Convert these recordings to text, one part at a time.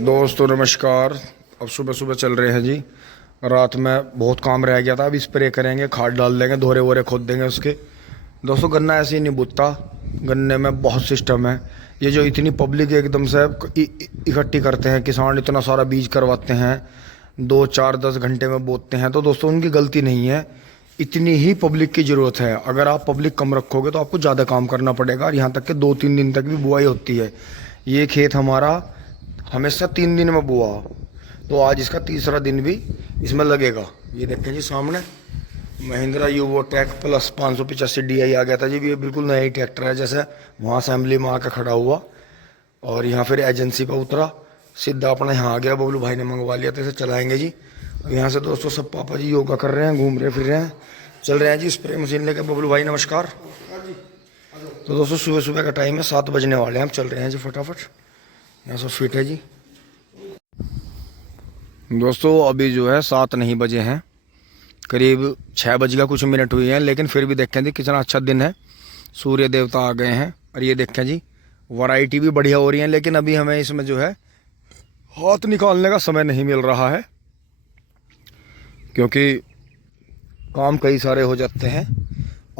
दोस्तों नमस्कार। अब सुबह सुबह चल रहे हैं जी। रात में बहुत काम रह गया था, अब स्प्रे करेंगे, खाद डाल देंगे, धोरे वोरे खोद देंगे उसके। दोस्तों गन्ना ऐसे ही नहीं बुतता, गन्ने में बहुत सिस्टम है। ये जो इतनी पब्लिक एकदम से इकट्ठी करते हैं, किसान इतना सारा बीज करवाते हैं, 2 4 10 घंटे में बोते हैं, तो दोस्तों उनकी गलती नहीं है। इतनी ही पब्लिक की ज़रूरत है। अगर आप पब्लिक कम रखोगे तो आपको ज़्यादा काम करना पड़ेगा, और यहाँ तक कि 2 3 दिन तक भी बुआई होती है। ये खेत हमारा हमेशा 3 दिन में बुआ, तो आज इसका तीसरा दिन भी इसमें लगेगा। ये देखें जी सामने Mahindra Yuvo tech plus 585 DI आ गया था जी। ये बिल्कुल नया ही ट्रैक्टर है, जैसे वहाँ असेंबली में आकर खड़ा हुआ और यहाँ फिर एजेंसी पर उतरा, सीधा अपना यहाँ आ गया। बबलू भाई ने मंगवा लिया तो इसे चलाएंगे जी। और यहाँ से दोस्तों सब पापा जी योगा कर रहे हैं, घूम रहे फिर रहे हैं, चल रहे हैं जी स्प्रे मशीन लेकर। बबलू भाई नमस्कार। तो दोस्तों सुबह सुबह का टाइम है, 7 बजने वाले हैं, हम चल रहे हैं जी फटाफट। यहाँ सब फिट है जी। दोस्तों अभी जो है 7 नहीं बजे हैं, करीब 6 बज का कुछ मिनट हुए हैं, लेकिन फिर भी देखें जी कितना अच्छा दिन है। सूर्य देवता आ गए हैं, और ये देखें जी वैरायटी भी बढ़िया हो रही है। लेकिन अभी हमें इसमें जो है हाथ निकालने का समय नहीं मिल रहा है, क्योंकि काम कई सारे हो जाते हैं।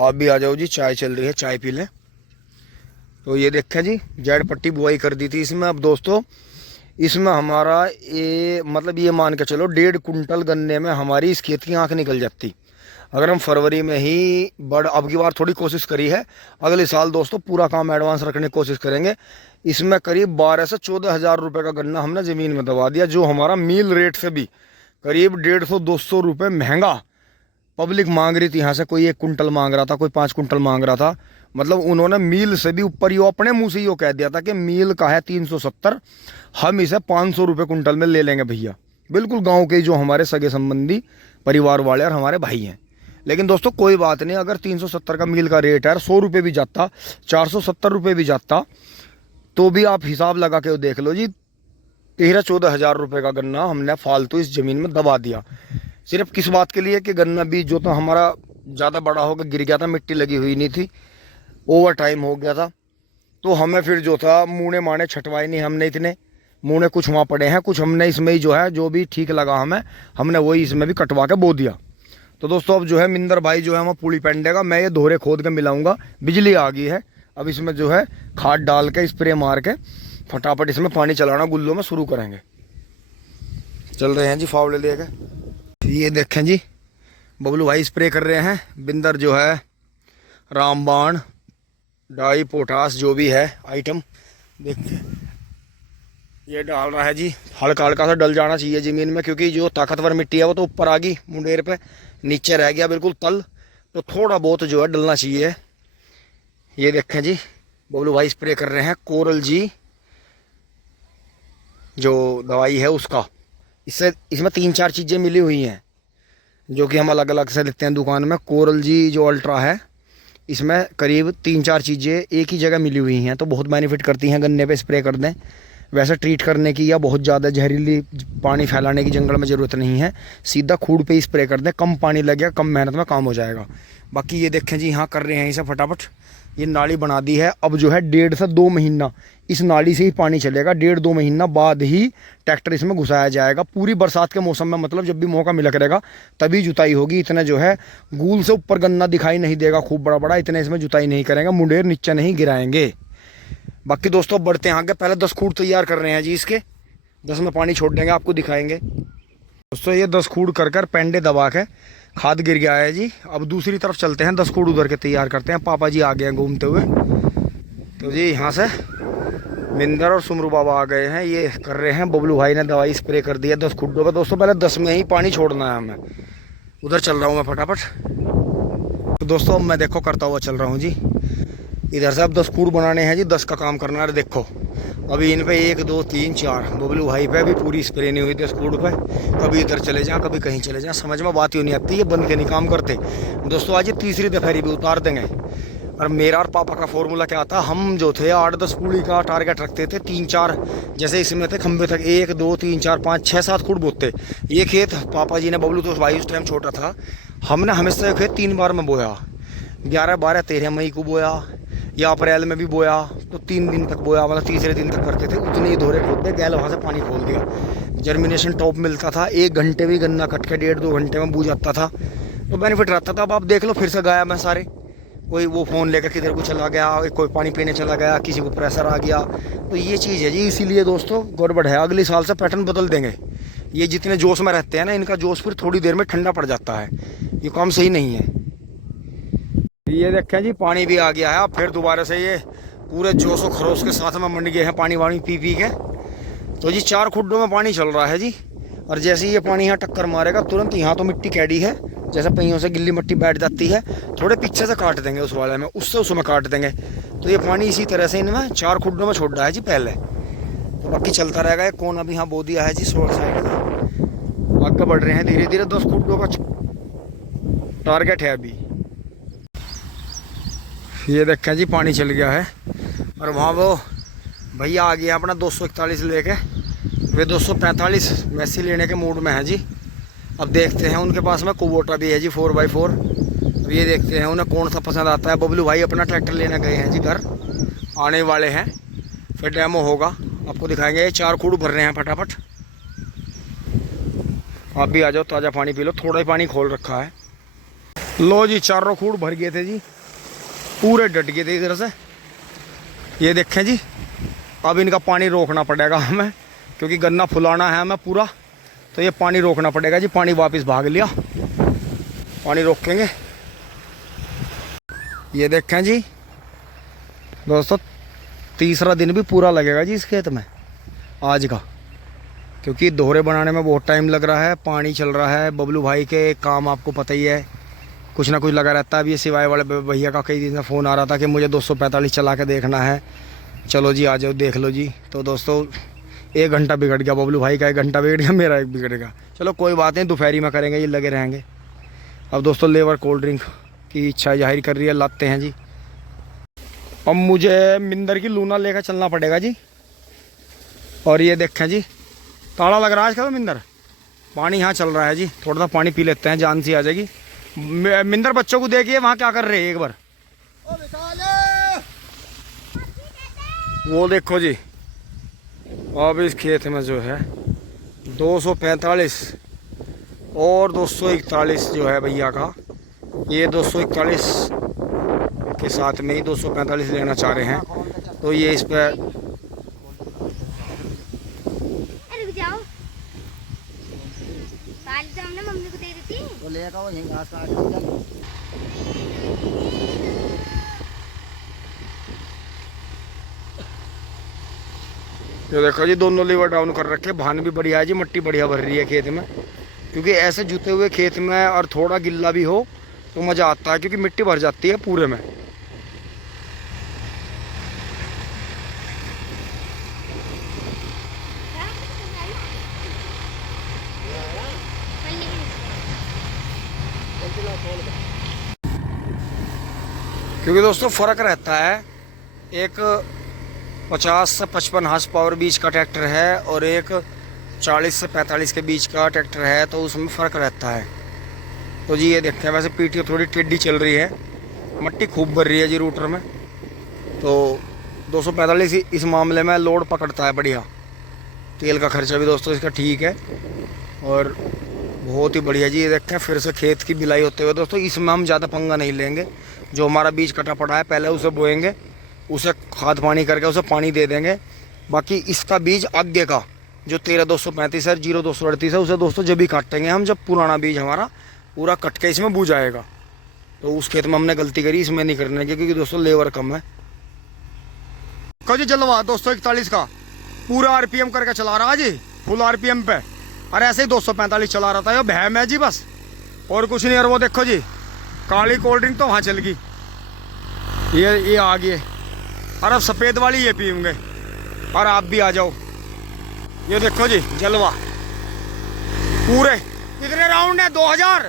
आप भी आ जाओ जी, चाय चल रही है, चाय पी लें। तो ये देखें जी जेड पट्टी बुआई कर दी थी इसमें। अब दोस्तों इसमें हमारा ये मतलब ये मान के चलो 1.5 कुंटल गन्ने में हमारी इस खेत की आँख निकल जाती, अगर हम फरवरी में ही अब की बार थोड़ी कोशिश करी है। अगले साल दोस्तों पूरा काम एडवांस रखने की कोशिश करेंगे। इसमें करीब 12 से 14 हज़ार रुपये का गन्ना हमने ज़मीन में दबा दिया, जो हमारा मील रेट से भी करीब 150 200 रुपये महंगा पब्लिक मांग रही थी। यहाँ से कोई 1 कुंटल मांग रहा था, कोई 5 कुंटल मांग रहा था। मतलब उन्होंने मील से भी ऊपर यो अपने मुंह से यो कह दिया था कि मील का है 370, हम इसे 500 रुपये कुंटल में ले लेंगे भैया। बिल्कुल गांव के जो हमारे सगे संबंधी परिवार वाले और हमारे भाई हैं। लेकिन दोस्तों कोई बात नहीं, अगर 370 का मील का रेट है, 100 रुपये भी जाता, 470 रुपये भी जाता, तो भी आप हिसाब लगा के देख लो जी, 13 14 हज़ार रुपये का गन्ना हमने फालतू इस ज़मीन में दबा दिया। सिर्फ किस बात के लिए कि गन्ना बीज जो था हमारा ज़्यादा बड़ा होकर गिर गया था, मिट्टी लगी हुई नहीं थी, ओवर टाइम हो गया था। तो हमें फिर जो था मूने माने छटवाए नहीं हमने, इतने मूने कुछ वहाँ पड़े हैं, कुछ हमने इसमें ही जो है जो भी ठीक लगा हमें, हमने वही इसमें भी कटवा के बो दिया। तो दोस्तों अब जो है मिंदर भाई जो है वहाँ पूड़ी पेंडेगा, मैं ये धोरे खोद के मिलाऊंगा। बिजली आ गई है, अब इसमें जो है खाद डाल के स्प्रे मार के फटाफट इसमें पानी चलाना गुल्लों में शुरू करेंगे। चल रहे हैं जी फावड़े लेके। ये देखें जी बबलू भाई स्प्रे कर रहे हैं। बिंदर जो है रामबाण डाई पोटास जो भी है आइटम देखते हैं, ये डाल रहा है जी। हल्का हल्का सा डल जाना चाहिए ज़मीन में, क्योंकि जो ताकतवर मिट्टी है वो तो ऊपर आ गई मुंडेर पे, नीचे रह गया बिल्कुल तल, तो थोड़ा बहुत जो है डलना चाहिए। ये देखें जी बबलू भाई स्प्रे कर रहे हैं कोरल जी जो दवाई है उसका। इसमें 3 4 चीज़ें मिली हुई हैं जो कि हम अलग अलग से लेते हैं दुकान में। कोरल जी जो अल्ट्रा है, इसमें करीब 3 4 चीज़ें एक ही जगह मिली हुई हैं, तो बहुत बेनिफिट करती हैं। गन्ने पे स्प्रे कर दें, वैसे ट्रीट करने की या बहुत ज़्यादा जहरीली पानी फैलाने की जंगल में ज़रूरत नहीं है, सीधा खूड़ पे ही स्प्रे कर दें, कम पानी लगेगा, कम मेहनत में काम हो जाएगा। बाकी ये देखें जी यहाँ कर रहे हैं इसे फटाफट। ये नाली बना दी है, अब जो है 1.5 से 2 महीना इस नाली से ही पानी चलेगा। 1.5 2 महीना बाद ही ट्रैक्टर इसमें घुसाया जाएगा। पूरी बरसात के मौसम में, मतलब जब भी मौका मिला करेगा तभी जुताई होगी। इतना जो है गूल से ऊपर गन्ना दिखाई नहीं देगा खूब बड़ा बड़ा, इतने इसमें जुताई नहीं करेंगे, मुंडेर नीचे नहीं गिराएंगे। बाकी दोस्तों बढ़ते हैं आगे, पहले 10 खूड़ तैयार कर रहे हैं जी इसके, 10 में पानी छोड़ देंगे, आपको दिखाएंगे। दोस्तों ये 10 खूड़ कर कर पेंडे दबा के खाद गिर गया है जी। अब दूसरी तरफ चलते हैं, 10 खूड़ उधर के तैयार करते हैं। पापा जी आ गए हैं घूमते हुए, तो जी यहाँ से मिंदर और सुमरू बाबा आ गए हैं, ये कर रहे हैं। बबलू भाई ने दवाई स्प्रे कर दी है 10 खुड्डों पर। दोस्तों पहले 10 में ही पानी छोड़ना है हमें, उधर चल रहा हूँ मैं फटाफट। तो दोस्तों अब मैं देखो करता हुआ चल रहा हूँ जी। इधर से अब 10 खूड़ बनाने हैं जी, 10 का काम करना है। देखो अभी इन पे 1 2 3 4 बबलू भाई पे अभी पूरी स्प्रे नहीं हुई 10 खूड़ पे। कभी इधर चले जाएँ, कभी कहीं चले जाएँ, समझ में बात ही नहीं आती, ये बंद के नहीं काम करते। दोस्तों आज ये तीसरी दफेरी भी उतार देंगे। और मेरा और पापा का फॉर्मूला क्या था, हम जो थे 8 10 कूड़ी का टारगेट रखते थे। 3 4 जैसे इसमें थे खंबे तक 1 2 3 4 5 6 7 खूड़ बोते। ये खेत पापा जी ने, बबलू तो भाई उस टाइम छोटा था, हमने हमेशा खेत 3 बार में बोया। 11 12 13 मई को बोया, या अप्रैल में भी बोया तो 3 दिन तक बोया, मतलब तीसरे दिन तक करते थे, उतने ही दोहरे खोदते गैल, वहाँ से पानी खोल दिया। जर्मिनेशन टॉप मिलता था, 1 घंटे भी गन्ना कट के 1.5-2 घंटे में बूझ जाता था, तो बेनिफिट रहता था। अब आप देख लो फिर से गाया मैं सारे, कोई वो फ़ोन लेकर किधर को चला गया, कोई पानी पीने चला गया, किसी को प्रेशर आ गया, तो ये चीज़ है जी। इसीलिए दोस्तों गड़बड़ है, अगले साल से पैटर्न बदल देंगे। ये जितने जोश में रहते हैं ना, इनका जोश फिर थोड़ी देर में ठंडा पड़ जाता है, ये काम सही नहीं है। ये देखें जी पानी भी आ गया है, अब फिर दोबारा से ये पूरे जोश और खरोश के साथ में मंड गए हैं पानी वानी पी पी के। तो जी 4 खुड्डों में पानी चल रहा है जी, और जैसे ही ये पानी यहाँ टक्कर मारेगा तुरंत, यहाँ तो मिट्टी कैडी है, जैसे पहियों से गिल्ली मिट्टी बैठ जाती है, थोड़े पीछे से काट देंगे उस वाले में, उससे उसमें काट देंगे। तो ये पानी इसी तरह से इनमें 4 खुड्डों में छोड़ रहा है जी पहले, तो बाकी चलता रहेगा। एक कोना भी यहाँ बो दिया है जी, 16 साइड में आगे बढ़ रहे हैं धीरे धीरे। 10 खुड्डों का टारगेट है अभी। ये देखें जी पानी चल गया है, और वहाँ वो भैया आ गया अपना 241 लेके, वे 245 मैसी लेने के मूड में है जी। अब देखते हैं, उनके पास में कुबोटा भी है जी 4x4। अब ये देखते हैं उन्हें कौन सा पसंद आता है। बबलू भाई अपना ट्रैक्टर लेने गए हैं जी, घर आने वाले हैं, फिर डेमो होगा, आपको दिखाएंगे। ये 4 खूड़ भर रहे हैं फटाफट। आप भी आ जाओ, ताज़ा पानी पी लो, थोड़ा ही पानी खोल रखा है। लो जी 4 खूड़ भर गए थे जी, पूरे डट गए थे इधर से। ये देखें जी, अब इनका पानी रोकना पड़ेगा हमें, क्योंकि गन्ना फुलाना है हमें पूरा, तो ये पानी रोकना पड़ेगा जी। पानी वापस भाग लिया, पानी रोकेंगे। ये देखें जी दोस्तों, तीसरा दिन भी पूरा लगेगा जी इस खेत में आज का, क्योंकि दोहरे बनाने में बहुत टाइम लग रहा है, पानी चल रहा है। बबलू भाई के काम आपको पता ही है, कुछ ना कुछ लगा रहता है। अब ये सिवाय वाले भैया का कई दिन से फ़ोन आ रहा था कि मुझे 245 चला के देखना है, चलो जी आ जाओ देख लो जी। तो दोस्तों 1 घंटा बिगड़ गया, बबलू भाई का 1 घंटा बिगड़ गया, मेरा 1 बिगड़ेगा। चलो कोई बात नहीं, दोपहरी में करेंगे, ये लगे रहेंगे। अब दोस्तों लेबर कोल्ड ड्रिंक की इच्छा जाहिर कर रही है, लाते हैं जी। अब मुझे मिंदर की लूना लेकर चलना पड़ेगा जी। और ये देखें जी, ताला लग रहा है इसका, तो मिंदर पानी यहाँ चल रहा है जी, थोड़ा सा पानी पी लेते हैं, जान सी आ जाएगी। मिंदर बच्चों को देखिए वहाँ क्या कर रहे हैं, एक बार वो देखो जी। अब इस खेत में जो है 245 और 241 जो है भैया का, ये 241 के साथ में ही 245 लेना चाह रहे हैं, तो ये इस पर मम्मी को दे देती वो लेगा, वो यहीं घास काट। ये देखो जी, दोनों लीवर डाउन कर रखे, भान भी बढ़िया है जी, मिट्टी बढ़िया भर रही है खेत में। क्योंकि ऐसे जुते हुए खेत में और थोड़ा गिल्ला भी हो तो मज़ा आता है, क्योंकि मिट्टी भर जाती है पूरे में। क्योंकि दोस्तों फ़र्क रहता है, एक 50 से 55 हॉर्स पावर बीच का ट्रैक्टर है और एक 40 से 45 के बीच का ट्रैक्टर है, तो उसमें फ़र्क रहता है। तो जी ये देखते हैं, वैसे पीटी थोड़ी टेढ़ी चल रही है, मिट्टी खूब भर रही है जी रूटर में। तो 245 इस मामले में लोड पकड़ता है बढ़िया। तेल का खर्चा भी दोस्तों इसका ठीक है और बहुत ही बढ़िया जी। ये देखें फिर से खेत की बिलाई होते हुए दोस्तों, इसमें हम ज़्यादा पंगा नहीं लेंगे। जो हमारा बीज कटा पड़ा है पहले उसे बोएंगे, उसे खाद पानी करके उसे पानी दे देंगे। बाकी इसका बीज आगे का जो 13-235 है, 0-238 है, उसे दोस्तों जब भी काटेंगे हम, जब पुराना बीज हमारा पूरा कट के इसमें बूझ आएगा। तो उस खेत में हमने गलती करी, इसमें नहीं करने की, क्योंकि दोस्तों लेबर कम है। जी जलवा 241 का पूरा RPM करके चला रहा जी, फुल RPM पे, और ऐसे ही 245 चला रहा था। ये भैम है जी बस, और कुछ नहीं। और वो देखो जी काली कोल्ड ड्रिंक तो वहाँ चल गई, ये आ गई, और अब सफ़ेद वाली ये पीएंगे। और आप भी आ जाओ। ये देखो जी जलवा, पूरे कितने राउंड है? 2000।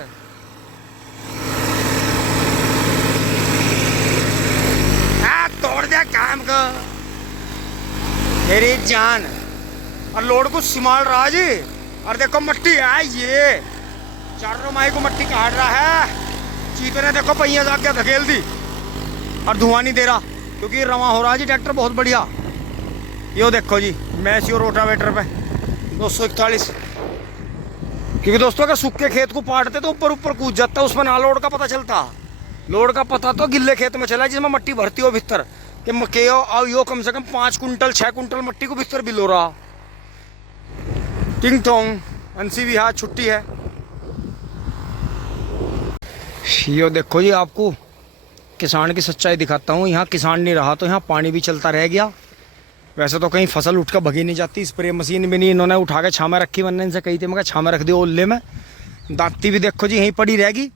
तोड़ दे काम को मेरी जान। और लोड को संभाल रहा जी। और देखो मट्टी है, ये चारों माई को मट्टी काट रहा है। चीते ने देखो पहिया जाके धकेल दी और धुआं नहीं दे रहा। क्योंकि रवा हो रहा है जी ट्रैक्टर बहुत बढ़िया। यो देखो जी मैसियो रोटावेटर पे 241। क्योंकि दोस्तों अगर सूखे खेत को पाटते तो ऊपर ऊपर कूद जाता, उसमें ना लोड का पता चलता। लोड का पता तो गिल्ले खेत में चला जिसमें मट्टी भरती हो भीतर कि मके यो कम से कम 5 कुंटल 6 कुंटल मट्टी को भीतर बिलो रहा। टिंग टोंग अंसी भी हाथ छुट्टी है। यो देखो जी आपको किसान की सच्चाई दिखाता हूँ। यहाँ किसान नहीं रहा तो यहाँ पानी भी चलता रह गया। वैसे तो कहीं फसल उठ कर भगी नहीं जाती। स्प्रे मशीन भी नहीं इन्होंने उठा के छाँ में रखी। वरना इनसे कही थी मैं छाँ में रख दियो ओल्ले में। दाती भी देखो जी यहीं पड़ी रहेगी।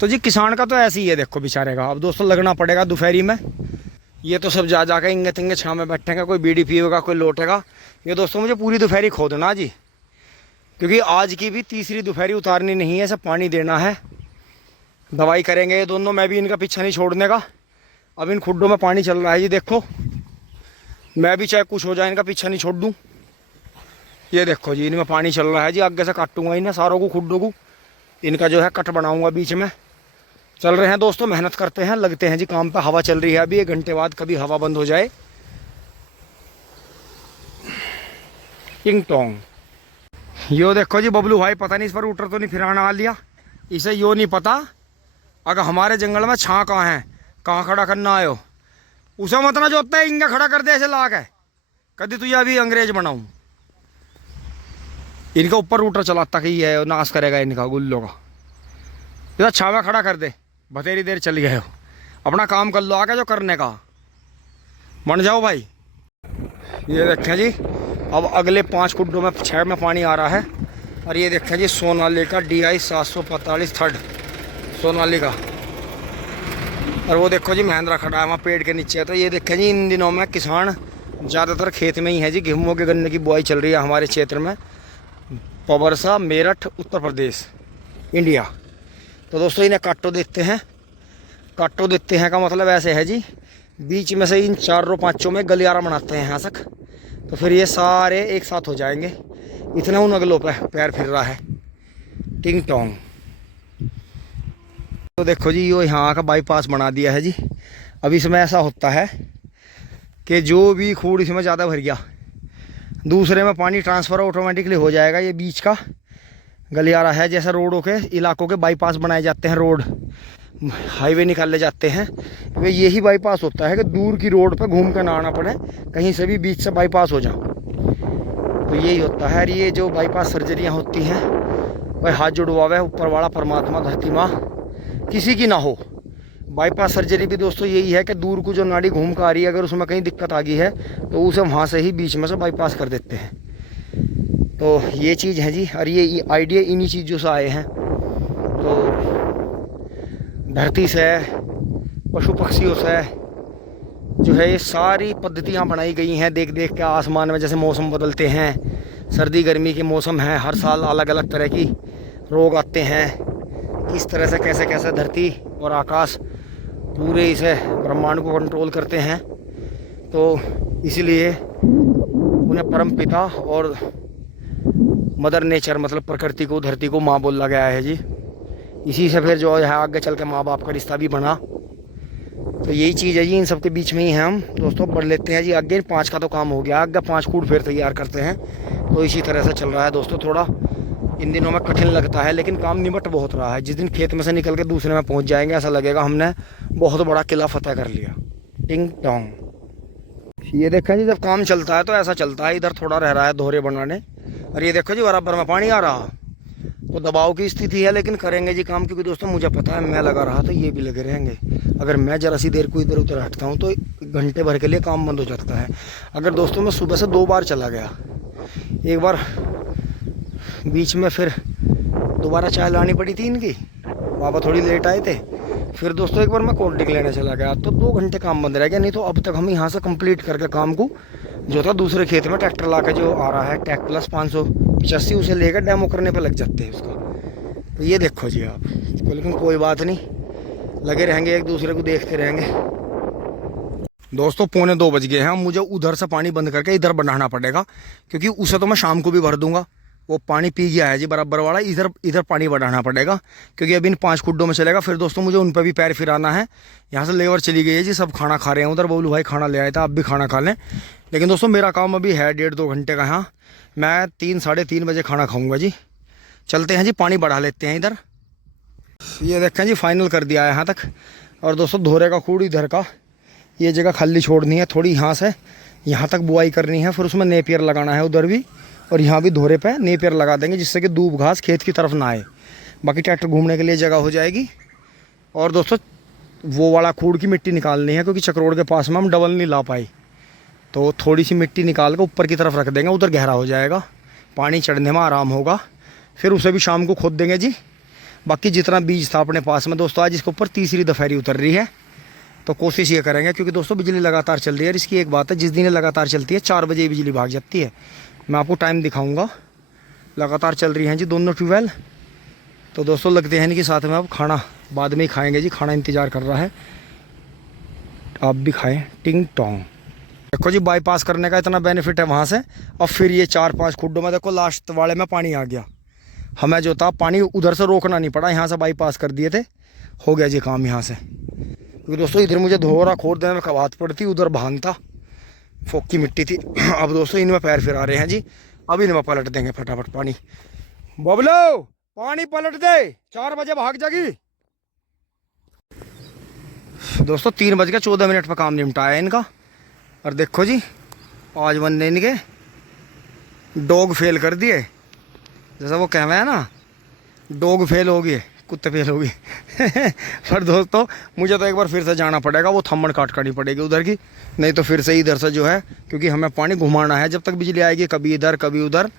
तो जी किसान का तो ऐसे ही है देखो बेचारे का। अब दोस्तों लगना पड़ेगा दोपहरी में। ये तो सब जा जाकर इंगे तिंगे छाँ में बैठेंगे, कोई बीड़ी पिएगा कोई लोटेगा। ये दोस्तों मुझे पूरी दोपहरी खोदना जी, क्योंकि आज की भी तीसरी दोपहरी उतारनी नहीं है। सब पानी देना है, दवाई करेंगे ये दोनों। मैं भी इनका पीछा नहीं छोड़ने का। अब इन खुड्डों में पानी चल रहा है जी देखो। मैं भी चाहे कुछ हो जाए इनका पीछा नहीं छोड़ दूँ। ये देखो जी इनमें पानी चल रहा है जी। आगे से काटूंगा इन्हें सारों को खुड्डों को। इनका जो है कट बनाऊंगा बीच में। चल रहे हैं दोस्तों, मेहनत करते हैं, लगते हैं जी काम पे। हवा चल रही है अभी, 1 घंटे बाद कभी हवा बंद हो जाए। टिंग टोंग। यो देखो जी बबलू भाई पता नहीं इस पर रूटर तो नहीं फिराना आ लिया। इसे यो नहीं पता अगर हमारे जंगल में छाँ कहाँ है, कहाँ खड़ा करना आयो। उसे मत ना जोतता है इंगा खड़ा कर दे ऐसे लाक है। कभी तुझे अभी अंग्रेज बनाऊं। इनका ऊपर रूटर चलाता कि है नाश करेगा इनका गुल्लों का। इधर छाँ में खड़ा कर दे, बतेरी देर चली गए हो। अपना काम कर लो आगे जो करने का। मन जाओ भाई। ये देखें जी अब अगले 5 खुड्डों में 6 में पानी आ रहा है। और ये देखें जी सोनाली का DI 745 थर्ड सोनाली का। और वो देखो जी महिंद्रा खड़ा है वहाँ पेड़ के नीचे है। तो ये देखें जी इन दिनों में किसान ज़्यादातर खेत में ही है जी। गेहूँ के गन्ने की बुआई चल रही है हमारे क्षेत्र में, पबरसा मेरठ उत्तर प्रदेश इंडिया। तो दोस्तों इन्हें काटो देते हैं। काटो देते हैं का मतलब ऐसे है जी, बीच में से इन 4 रो 5 में गलियारा बनाते हैं यहाँ तक। तो फिर ये सारे एक साथ हो जाएंगे। इतना उन अगलों पे पैर फिर रहा है। टिंग टोंग। तो देखो जी यो यहाँ का बाईपास बना दिया है जी। अब इसमें ऐसा होता है कि जो भी खूड़ इसमें ज़्यादा भर गया दूसरे में पानी ट्रांसफ़र ऑटोमेटिकली हो जाएगा। ये बीच का गलियारा है, जैसे रोडों के इलाकों के बाईपास बनाए जाते हैं, रोड हाईवे निकाले जाते हैं, वे यही बाईपास होता है कि दूर की रोड पर घूम कर ना आना पड़े, कहीं से भी बीच से बाईपास हो जाओ। तो यही होता है। ये जो बाईपास सर्जरियाँ होती हैं वह हाथ जुड़वावे ऊपर वाला परमात्मा धरती माँ किसी की ना हो। बाईपास सर्जरी भी दोस्तों यही है कि दूर को जो नाड़ी घूम कर आ रही है, अगर उसमें कहीं दिक्कत आ गई है तो उसे वहाँ से ही बीच में से बाईपास कर देते हैं। तो ये चीज़ है जी। और ये आइडिया इन्हीं चीज़ों से आए हैं। तो धरती से, पशु पक्षियों से जो है ये सारी पद्धतियाँ बनाई गई हैं। देख देख के आसमान में जैसे मौसम बदलते हैं, सर्दी गर्मी के मौसम हैं, हर साल अलग अलग तरह की रोग आते हैं। किस तरह से कैसे कैसे धरती और आकाश पूरे इसे ब्रह्मांड को कंट्रोल करते हैं। तो इसलिए उन्हें परम पिता और मदर नेचर मतलब प्रकृति को, धरती को माँ बोला गया है जी। इसी से फिर जो है आगे चल के माँ बाप का रिश्ता भी बना। तो यही चीज़ है जी, इन सब के बीच में ही हैं हम दोस्तों। बढ़ लेते हैं जी आगे। 5 का तो काम हो गया, आगे 5 कूड़ फिर तैयार करते हैं। तो इसी तरह से चल रहा है दोस्तों। थोड़ा इन दिनों में कठिन लगता है लेकिन काम निमट बहुत रहा है। जिस दिन खेत में से निकल के दूसरे में पहुंच जाएंगे ऐसा लगेगा हमने बहुत बड़ा किला फतेह कर लिया। टिंग टोंग। ये देखा जी जब काम चलता है तो ऐसा चलता है। इधर थोड़ा रह रहा है दोहरे बनाने। और ये देखो जी बराबर में पानी आ रहा। तो दबाव की स्थिति है लेकिन करेंगे जी काम, क्योंकि दोस्तों मुझे पता है मैं लगा रहा तो ये भी लगे रहेंगे। अगर मैं जरा सी देर को इधर उधर हटता हूँ तो घंटे भर के लिए काम बंद हो जाता है। अगर दोस्तों मैं सुबह से 2 बार चला गया, एक बार बीच में फिर दोबारा चाय लानी पड़ी थी इनकी, पापा थोड़ी लेट आए थे। फिर दोस्तों एक बार मैं कोल्ड ड्रिंक लेने चला गया तो 2 घंटे काम बंद रह गया। नहीं तो अब तक हम यहाँ से कंप्लीट करके काम को जो था दूसरे खेत में ट्रैक्टर ला के जो आ रहा है टैक प्लस 585 उसे लेकर डेमो करने पे लग जाते हैं उसका। तो ये देखो जी आप। लेकिन कोई बात नहीं, लगे रहेंगे एक दूसरे को देखते रहेंगे। दोस्तों 1:45 बज गए हैं। मुझे उधर से पानी बंद करके इधर बनाना पड़ेगा, क्योंकि उसे तो मैं शाम को भी भर दूंगा। वो पानी पी गया है जी बराबर वाला। इधर इधर पानी बढ़ाना पड़ेगा क्योंकि अभी इन 5 खुड्डों में चलेगा। फिर दोस्तों मुझे उन पर भी पैर फिराना है। यहाँ से लेबर चली गई है जी, सब खाना खा रहे हैं। उधर बबलू भाई खाना ले आया था, आप भी खाना खा लें। लेकिन दोस्तों मेरा काम अभी है 1.5-2 घंटे का। यहाँ मैं 3-3:30 बजे खाना खाऊँगा जी। चलते हैं जी, पानी बढ़ा लेते हैं इधर। ये देखें जी, फाइनल कर दिया है यहाँ तक। और दोस्तों धोरे का खूड़ इधर का, ये जगह खाली छोड़नी है थोड़ी, यहाँ से यहाँ तक बुआई करनी है। फिर उसमें नेपियर लगाना है उधर भी, और यहाँ भी धोरे पे नेपियर लगा देंगे जिससे कि दूब घास खेत की तरफ ना आए। बाकी ट्रैक्टर घूमने के लिए जगह हो जाएगी। और दोस्तों वो वाला खूड़ की मिट्टी निकालनी है क्योंकि चक्रोड़ के पास में हम डबल नहीं ला पाए, तो थोड़ी सी मिट्टी निकाल कर ऊपर की तरफ रख देंगे, उधर गहरा हो जाएगा, पानी चढ़ने में आराम होगा। फिर उसे भी शाम को खोद देंगे जी। बाकी जितना बीज था अपने पास में दोस्तों, आज इसके ऊपर तीसरी दफेरी उतर रही है। तो कोशिश ये करेंगे क्योंकि दोस्तों बिजली लगातार चल रही है। इसकी एक बात है, जिस दिन लगातार चलती है 4 बजे बिजली भाग जाती है। मैं आपको टाइम दिखाऊंगा। लगातार चल रही हैं जी दोनों ट्यूबवेल। तो दोस्तों लगते हैं इनके साथ में अब खाना बाद में ही खाएंगे जी। खाना इंतज़ार कर रहा है, आप भी खाएं। टिंग टोंग देखो जी, बाईपास करने का इतना बेनिफिट है वहाँ से। अब फिर ये 4-5 खुड्डों में देखो लास्ट वाले में पानी आ गया। हमें जो था पानी उधर से रोकना नहीं पड़ा, यहाँ से बाईपास कर दिए थे, हो गया जी काम यहाँ से। क्योंकि दोस्तों इधर मुझे धोरा खोद देने में कबात पड़ती, उधर भान था, फोक की मिट्टी थी। अब दोस्तों इनमें पैर फिरा रहे हैं जी। अब इनमें पलट देंगे फटाफट पानी। बबलो पानी पलट दे, 4 बजे भाग जागी। दोस्तों 3:14 पर काम निपटाया इनका। और देखो जी, आज बंदे इनके डॉग फेल कर दिए। जैसा वो कहना है ना, डॉग फेल हो गए, कुत्ते फेल हो गए। पर दोस्तों मुझे तो एक बार फिर से जाना पड़ेगा, वो थम्मड़ काट करनी पड़ेगी उधर की, नहीं तो फिर से इधर से जो है, क्योंकि हमें पानी घुमाना है जब तक बिजली आएगी, कभी इधर कभी उधर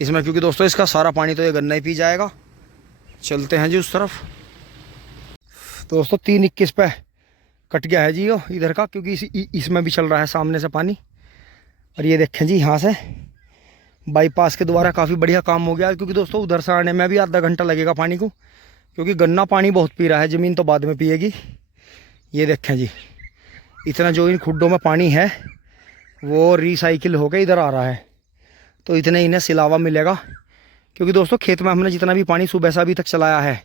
इसमें। क्योंकि दोस्तों इसका सारा पानी तो ये गन्ना ही पी जाएगा। चलते हैं जी उस तरफ। दोस्तों 3:21 पे कट गया है जी वो इधर का, क्योंकि इसमें भी चल रहा है सामने से पानी। और ये देखें जी, यहाँ से बाईपास के द्वारा काफ़ी बढ़िया काम हो गया। क्योंकि दोस्तों उधर से आने में भी आधा घंटा लगेगा पानी को, क्योंकि गन्ना पानी बहुत पी रहा है, ज़मीन तो बाद में पिएगी। ये देखें जी, इतना जो इन खुड्डों में पानी है वो रिसाइकिल होकर इधर आ रहा है, तो इतने इन्हें सिलावा मिलेगा। क्योंकि दोस्तों खेत में हमने जितना भी पानी सुबह से अभी तक चलाया है,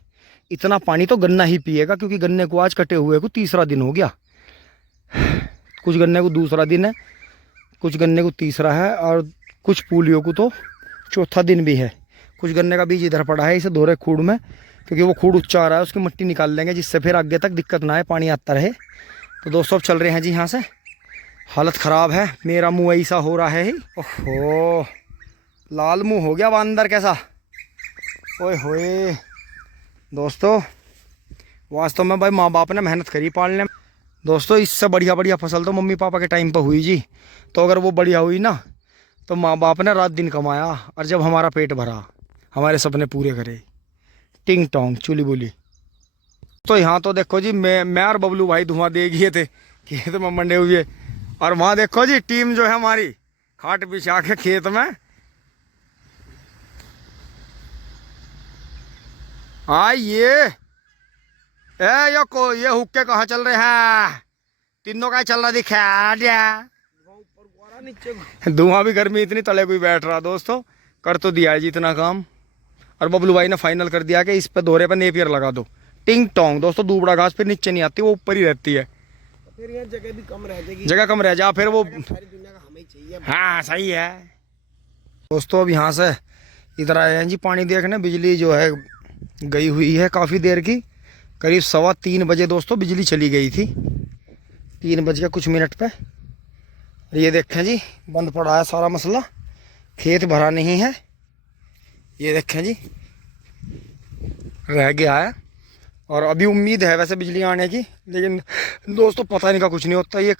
इतना पानी तो गन्ना ही पिएगा। क्योंकि गन्ने को आज कटे हुए को 3रा दिन हो गया, कुछ गन्ने को 2रा दिन है, कुछ गन्ने को 3रा है, और कुछ पूलियों को तो 4था दिन भी है। कुछ गन्ने का बीज इधर पड़ा है, इसे धोरे खूड़ में, क्योंकि वो खूड़ उच्चा आ रहा है, उसकी मिट्टी निकाल लेंगे जिससे फिर आगे तक दिक्कत ना आए, पानी आता रहे। तो दोस्तों अब चल रहे हैं जी यहाँ से। हालत ख़राब है, मेरा मुँह ऐसा हो रहा है ही, ओहो लाल मुँह हो गया बंदर कैसा, ओए होए। दोस्तों वास्तव में भाई माँ बाप ने मेहनत करी पालने में। दोस्तों इससे बढ़िया बढ़िया फसल तो मम्मी पापा के टाइम पर हुई जी। तो अगर वो बढ़िया हुई ना, तो माँ बाप ने रात दिन कमाया, और जब हमारा पेट भरा, हमारे सपने पूरे करे। टिंग टोंग चुली बुली। तो यहाँ तो देखो जी, मैं और बबलू भाई धुआं दे गए थे खेत में मंडे हुए। और वहाँ देखो जी टीम जो है हमारी खाट बिछा के खेत में। ये हुक्के कहाँ चल रहे हैं, तीनों का चल रहा दिखा धुआं भी गर्मी इतनी तले कोई बैठ रहा। दोस्तों कर तो दिया है जी इतना काम। और बबलू भाई ने फाइनल कर दिया कि इस पे दोहरे पे नेपियर लगा दो। टिंग टोंग। दोस्तों दूबड़ा घास फिर नीचे नहीं आती, वो ऊपर ही रहती है, फिर यहाँ जगह भी कम रह जाएगी, जगह कम रह जा, फिर वो सारी दुनिया का हमें ही चाहिए। हाँ सही है। दोस्तों अब यहाँ से इधर आए हैं जी पानी देखने। बिजली जो है गई हुई है काफ़ी देर की, करीब 3:15 बजे दोस्तों बिजली चली गई थी, 3:00 पे। ये देखें जी बंद पड़ा है सारा मसला, खेत भरा नहीं है। ये देखें जी रह गया है, और अभी उम्मीद है वैसे बिजली आने की, लेकिन दोस्तों पता नहीं का कुछ नहीं होता। ये